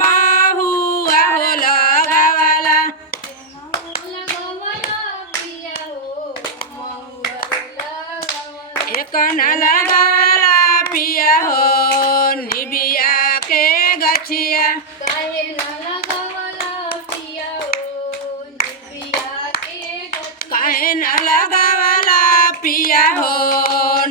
महुआ हो लगावाला एक न लगावाला पिया हो निबिया के गछिया काहे न लगावला पिया हो निबिया के गछिया काहे न लगावाला पिया हो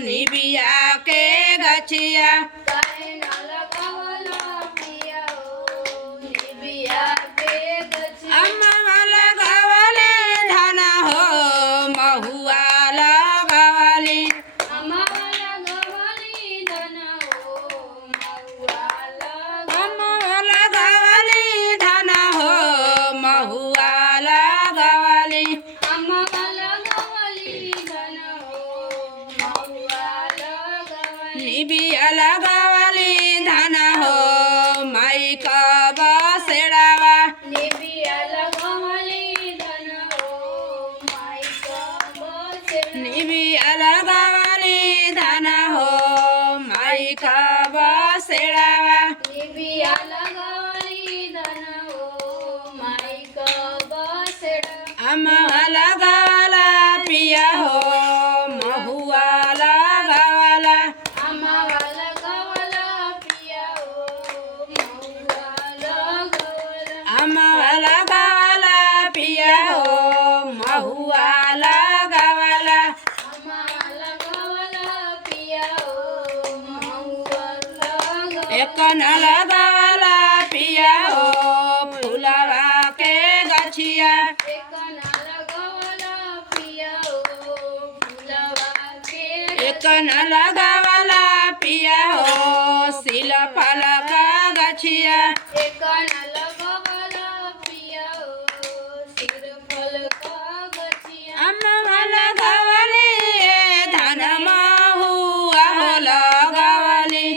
निबिया के गछिया काहे न लगावला पिया हो निबिया के गछिया अम्मा लगावले धन हो महुआ लगावली अम्मा लगावली धन हो महुआ अम्मा लगावली धन हो महुआ लगावली अम्मा लगावली धन हो महुआ लगावली निबिया लगावली धन हो माई का बसेड़ावा निबिया लगावली धन हो माई का बसेड़ा निबिया लगावली धन हो माई का बसेड़ावा निबिया लगावली धन हो माई का बसेड़ा अम्मा लगावला पिया हो महुआ लगावला अम्मा लगावला पिया हो महुआ लगावला अम्मा लगावला पिया हो महुआ लगावला अम्मा लगावला पिया हो महुआ लगावला एक न लगावला पिया हो फुलवा के गछिया एक न लगावला पिया हो फुलवा के एक न लगावला पिया हो सिल फल का गछिया एक न लगावला पिया हो सिर फल का गछिया अम्मा लगावली धन महुआ हो लगावली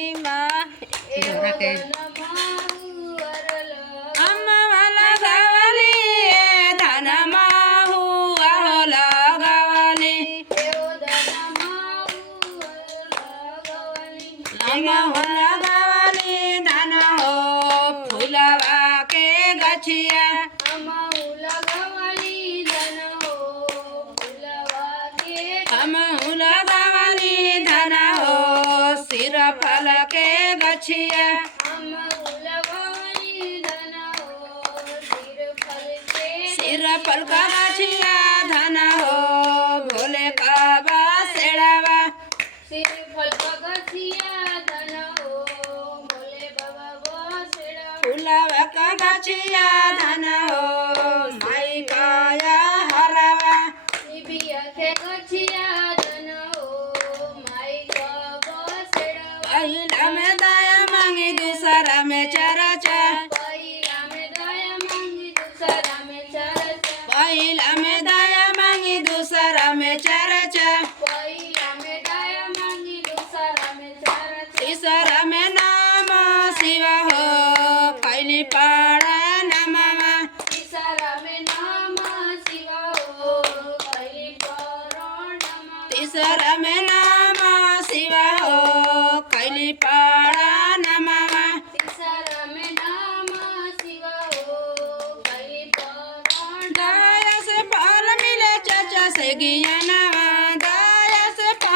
अम्मा लगावली धन महुआ हो लगावली अम्मा लगावली धन हो फुलवा के गछिया हमहू लगावली धन हो सिर फल के गछिया सिर फल का गछिया धन हो भोले का बसेड़ावा फुलवा का गछिया धन हो माई काया हरवा पहिला में दया मांगी दूसरा में चरचा पहिला में दया मांगी दूसरा में चरचा तीसरा में नाम शिव हो कैली पा